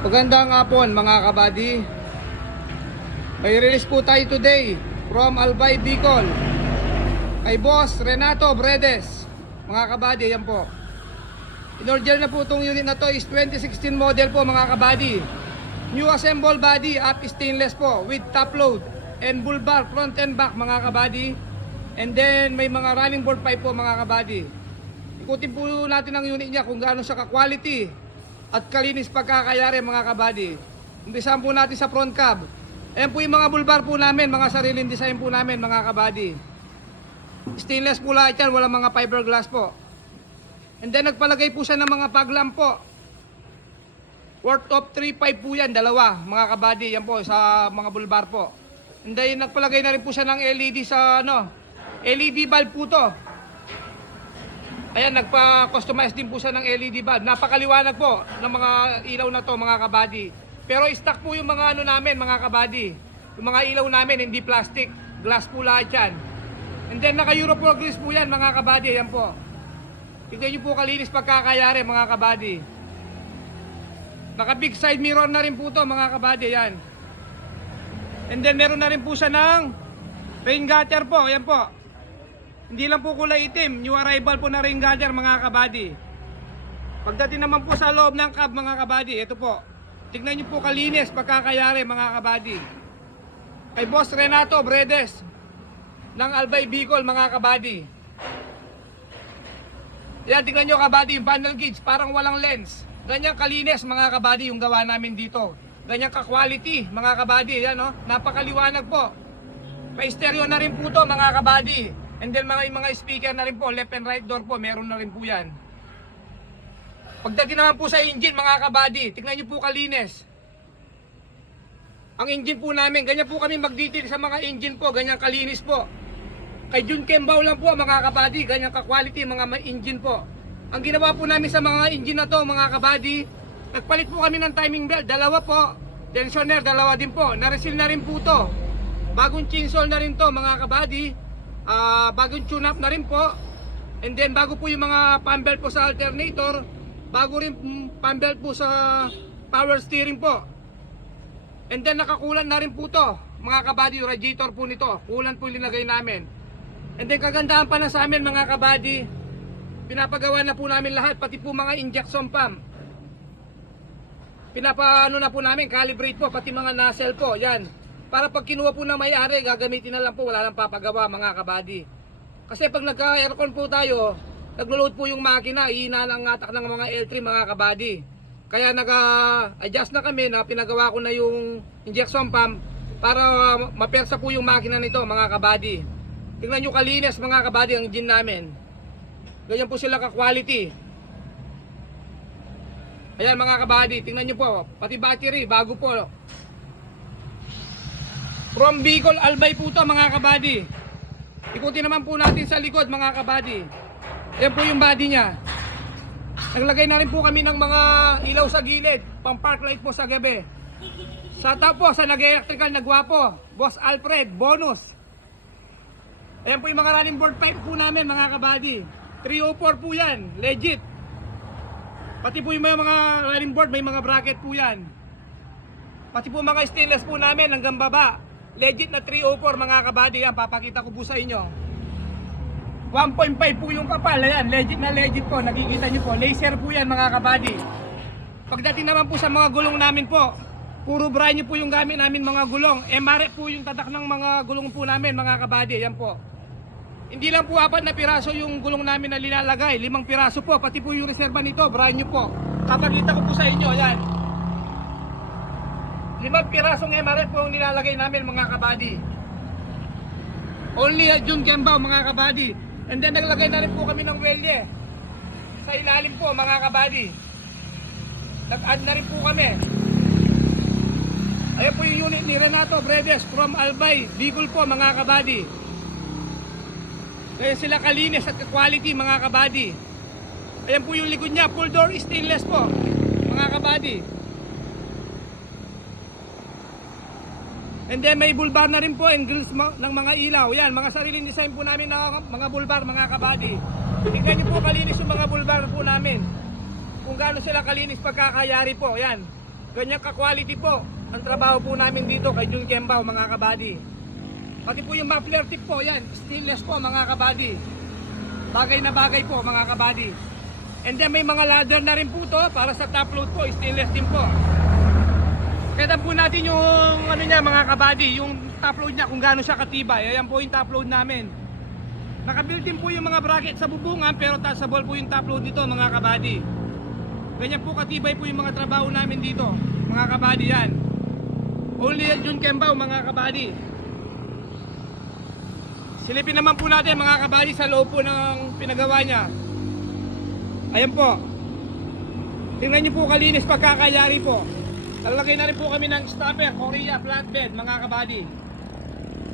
Magandang hapon mga kabady. May release po tayo today from Albay, Bicol, kay Boss Renato Bredes. Mga kabady, yan po. In-order na po itong unit na to, is 2016 model po mga kabady. New assemble body, up stainless po, with top load and bull bar front and back mga kabady. And then may mga running board pipe po mga kabady. Ikutin po natin ang unit niya kung gaano siya ka-quality at kalinis pagkakayari mga kabady. Umpisahan po natin sa front cab. Ayan po yung mga bulbar po namin, mga sariling design po namin mga kabady. Stainless po lahat yan, walang mga fiberglass po. And then nagpalagay po siya ng mga paglamp po. Worth of 3.5 po yan, dalawa mga kabady. Yan po sa mga bulbar po. And then nagpalagay na rin po siya ng LED sa LED bulb po to. Ayan, nagpa-customize din po siya ng LED bulb. Napakaliwanag po ng mga ilaw na to mga kabady. Pero stock po yung mga namin mga kabady. Yung mga ilaw namin hindi plastic, glass po lahat yan. And then naka-Europol grills po yan mga kabady. Ayan po. Tignan nyo po kalinis pagkakayari mga kabady. Naka big side mirror na rin po to mga kabady. Ayan. And then meron na rin po siya ng rain gutter po. Ayan po. Hindi lang po kulay itim, new arrival po na rain gutter mga kabady. Pagdating naman po sa loob ng cab mga kabady, ito po. Tignan nyo po kalinis pagkakayari mga kabady. Kay Boss Renato Bredes ng Albay, Bicol mga kabady. Yan, tignan nyo kabady, yung panel gauge parang walang lens. Ganyan kalinis mga kabady yung gawa namin dito. Ganyan ka-quality mga kabady. Yan, no? Napakaliwanag po. Pa-stereo na rin po to mga kabady. And then mga speaker na rin po, left and right door po, meron na rin po yan. Pagdating naman po sa engine mga kabady, tignan nyo po kalinis. Ang engine po namin, ganyan po kami mag-detail sa mga engine po, ganyan kalinis po. Kay Jun Kembaw lang po mga kabady, ganyan ka-quality mga engine po. Ang ginawa po namin sa mga engine na to mga kabady, nagpalit po kami ng timing belt, dalawa po. Tensioner, dalawa din po, na-reseal na rin po to. Bagong chainsaw na rin to mga kabady. Bagong tune up na rin po. And then bago po yung mga pan belt po sa alternator, bago rin pan belt po sa power steering po. And then nakakulan na rin po to mga kabady, radiator po nito, kulan po linagay namin. And then kagandahan pa na sa amin mga kabady, pinapagawa na po namin lahat, pati po mga injection pump. Pinapaano na po namin, calibrate po, pati mga nozzle po, yan. Para pag kinuha po ng may-ari, gagamitin na lang po, wala nang papagawa mga kabady. Kasi pag nagka-aircon po tayo, naglo-load po yung makina, ihina ng atak ng mga L3 mga kabady. Kaya nag-adjust na kami na pinagawa ko na yung injection pump para mapersa po yung makina nito mga kabady. Tingnan nyo kalinis mga kabady ang engine namin. Ganyan po sila ka-quality. Ayan mga kabady, tingnan nyo po, pati battery, bago po. From Bicol, Albay po to mga kabady. Ikutin naman po natin sa likod mga kabady. Yan po yung body nya. Naglagay na rin po kami ng mga ilaw sa gilid, pang park light po sa gabi. Sa top po, sa nag-electrical na gwapo, Boss Alfred, bonus. Ayan po yung mga running board pipe po namin mga kabady. 304 po yan, legit. Pati po yung mga running board, may mga bracket po yan. Pati po mga stainless po namin hanggang baba. Legit na 304 mga kabady yan, papakita ko po sa inyo. 1.5 po yung kapal, ayan, legit na legit po, nakikita nyo po, laser po yan mga kabady. Pagdating naman po sa mga gulong namin po, puro brand new po yung gamit namin mga gulong. MRF po yung tatak ng mga gulong po namin mga kabady, yan po. Hindi lang po 4 na piraso yung gulong namin na linalagay, 5 piraso po, pati po yung reserva nito, brand new po. Papakita ko po sa inyo, ayan. 5 pirasong MRF po yung nilalagay namin mga kabady. Only at Jun Kembaw mga kabady. And then naglagay na rin po kami ng welye sa ilalim po mga kabady. Nag-add na rin po kami. Ayan po yung unit ni Renato Bredes from Albay, Bicol po mga kabady. Kaya sila kalinis at quality mga kabady. Ayan po yung likod niya, full door stainless po mga kabady. And then may bulbar na rin po and grills ng mga ilaw. Yan, mga sariling design po namin ng mga bulbar mga kabady. Tingnan niyo po kalinis yung mga bulbar po namin. Kung gaano sila kalinis pagkakayari po. Yan. Ganyan ka-quality po ang trabaho po namin dito kay Jun Kembao mga kabady. Pati po yung muffler tip po, yan, stainless po mga kabady. Bagay na bagay po mga kabady. And then may mga ladder na rin po to para sa top load po, stainless din po. Kaya po natin yung ano niya mga kabady, yung top load niya kung gaano siya katibay. Ayan po yung top load namin. Nakabuilt din po yung mga bracket sa bubungan pero tasable po yung top load nito mga kabady. Ganyan po katibay po yung mga trabaho namin dito mga kabady yan. Only at Jun Kembao mga kabady. Silipin naman po natin mga kabady sa loob po ng pinagawa niya. Ayan po. Tingnan niyo po kalinis pagkakayari po. Lalagay na rin po kami ng stopper, Korea, flatbed mga kabady.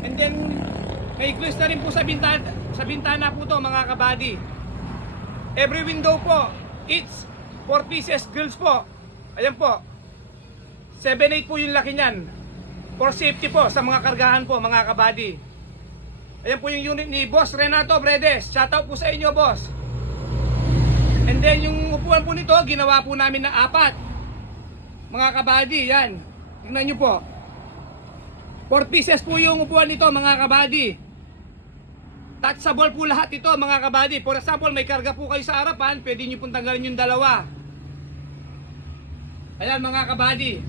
And then may close na rin po sa bintana po to mga kabady. Every window po, it's 4 pieces grills po. Ayan po. 7-8 po yung laki niyan. For safety po sa mga kargahan po mga kabady. Ayan po yung unit ni Boss Renato Bredes. Shoutout po sa inyo boss. And then yung upuan po nito, ginawa po namin na 4. Mga kabady, yan. Tingnan nyo po. 4 pieces po yung upuan nito mga kabady. Touchable po lahat ito mga kabady. For example, may karga po kayo sa harapan, pwede nyo pong tanggalin yung dalawa. Ayan mga kabady.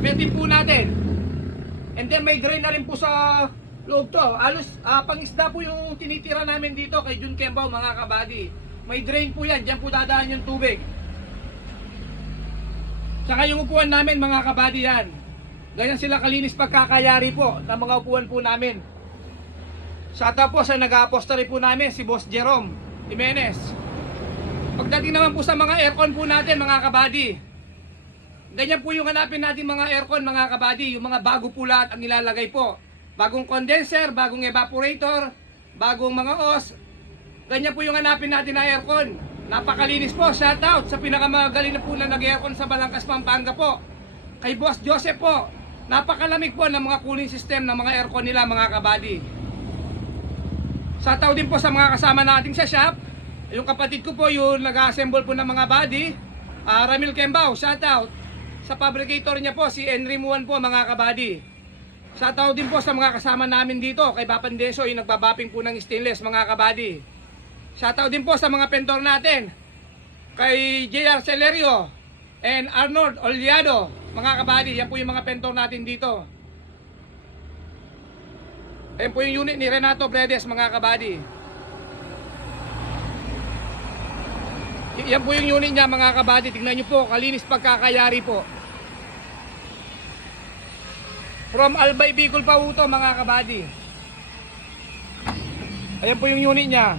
Pakitin po natin. And then may drain na rin po sa loob to. Alos, pangisda po yung tinitira namin dito kay Jun Kembao mga kabady. May drain po yan, dyan po dadaan yung tubig. Saka yung upuan namin mga kabady yan. Ganyan sila kalinis pagkakayari po ng mga upuan po namin. Shoutout po sa nag-apostary po namin si Boss Jerome Jimenez. Pagdating naman po sa mga aircon po natin mga kabady. Ganyan po yung hanapin natin mga aircon mga kabady. Yung mga bago po lahat ang nilalagay po. Bagong condenser, bagong evaporator, bagong mga os. Ganyan po yung hanapin natin na aircon. Napakalinis po. Shoutout sa pinakamagaling na po na nag-aircon sa Balangkas, Pampanga po. Kay Boss Joseph po. Napakalamig po ng mga cooling system ng mga aircon nila mga kabady. Shoutout din po sa mga kasama natin sa shop. Yung kapatid ko po yung nag-assemble po ng mga body. Ramil Kembao, shoutout. Sa fabricator niya po, si Henry Muan po mga kabady. Shoutout din po sa mga kasama namin dito. Kay Bapandeso yung nagbabaping po ng stainless mga kabady. Shoutout din po sa mga pentor natin. Kay JR Celerio and Arnold Oliado mga kabady. Yan po yung mga pentor natin dito. Ayan po yung unit ni Renato Bredes mga kabady. Yan po yung unit niya mga kabady. Tignan nyo po, kalinis pagkakayari po. From Albay Bicol pa po ito mga kabady. Ayan po yung unit niya.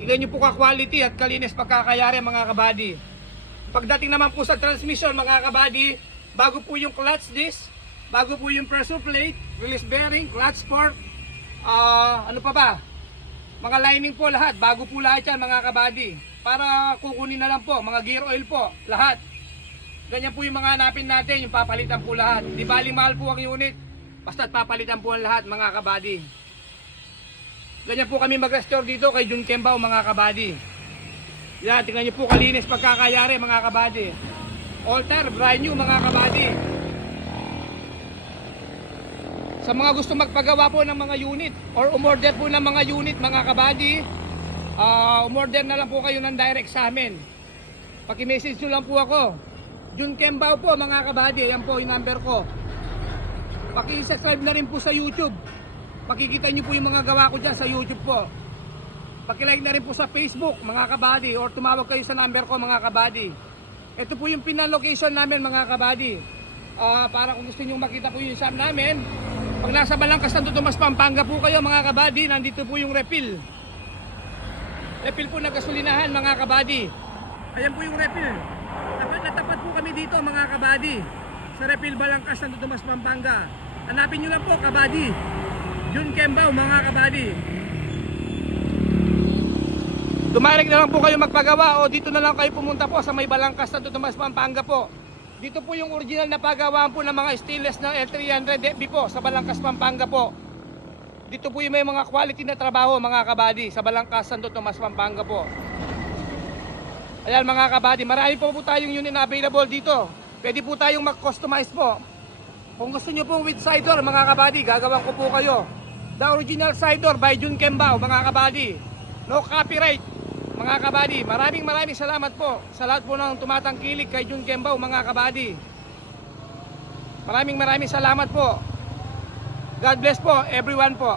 Tignan nyo po ka-quality at kalinis pagkakayari mga kabady. Pagdating naman po sa transmission mga kabady, bago po yung clutch disc, bago po yung pressure plate, release bearing, clutch fork, ano pa ba? Mga lining po lahat, bago po lahat yan mga kabady. Para kukunin na lang po, mga gear oil po, lahat. Ganyan po yung mga hanapin natin, yung papalitan po lahat. Di baling mahal po ang unit, basta't papalitan po ang lahat mga kabady. Ganyan po kami mag-restore dito kay Jun Kembao mga kabady. Yan, tingnan nyo po kalinis pagkakayari mga kabady. Alter, brand new mga kabady. Sa mga gusto magpagawa po ng mga unit or umorder po ng mga unit mga kabady, umorder na lang po kayo ng direct sa amin. Paki-message nyo lang po ako. Jun Kembao po mga kabady, yan po yung number ko. Paki-subscribe na rin po sa YouTube. Makikita nyo po yung mga gawa ko dyan sa YouTube po. Paki-like na rin po sa Facebook mga kabady or tumawag kayo sa number ko mga kabady. Ito po yung pinalocation namin mga kabady. Para kung gusto nyo makita po yung shop namin, pag nasa Balangkas, Santo Tomas, Pampanga po kayo mga kabady, nandito po yung refill. Refill po na gasolinahan mga kabady. Ayan po yung refill. Tapat po kami dito mga kabady. Sa refill Balangkas, Santo Tomas, Pampanga. Hanapin nyo lang po kabady. Jun Kembao mga kabady. Dumaring na lang po kayo magpagawa o dito na lang kayo pumunta po sa may Balangkas, Santo Tomas, Pampanga po. Dito po yung original na pagawaan po ng mga stainless na L300 FB po sa Balangkas, Pampanga po. Dito po yung may mga quality na trabaho mga kabady sa Balangkas, Santo Tomas, Pampanga po. Ayan mga kabady, marami po tayong unit na available dito. Pwede po tayong mag-customize po. Kung gusto nyo pong with side door mga kabady, gagawan ko po kayo. The original side door by Jun Kembao mga kabady. No copyright mga kabady. Maraming salamat po sa lahat po ng tumatangkilik kay Jun Kembao mga kabady. Maraming salamat po. God bless po everyone po.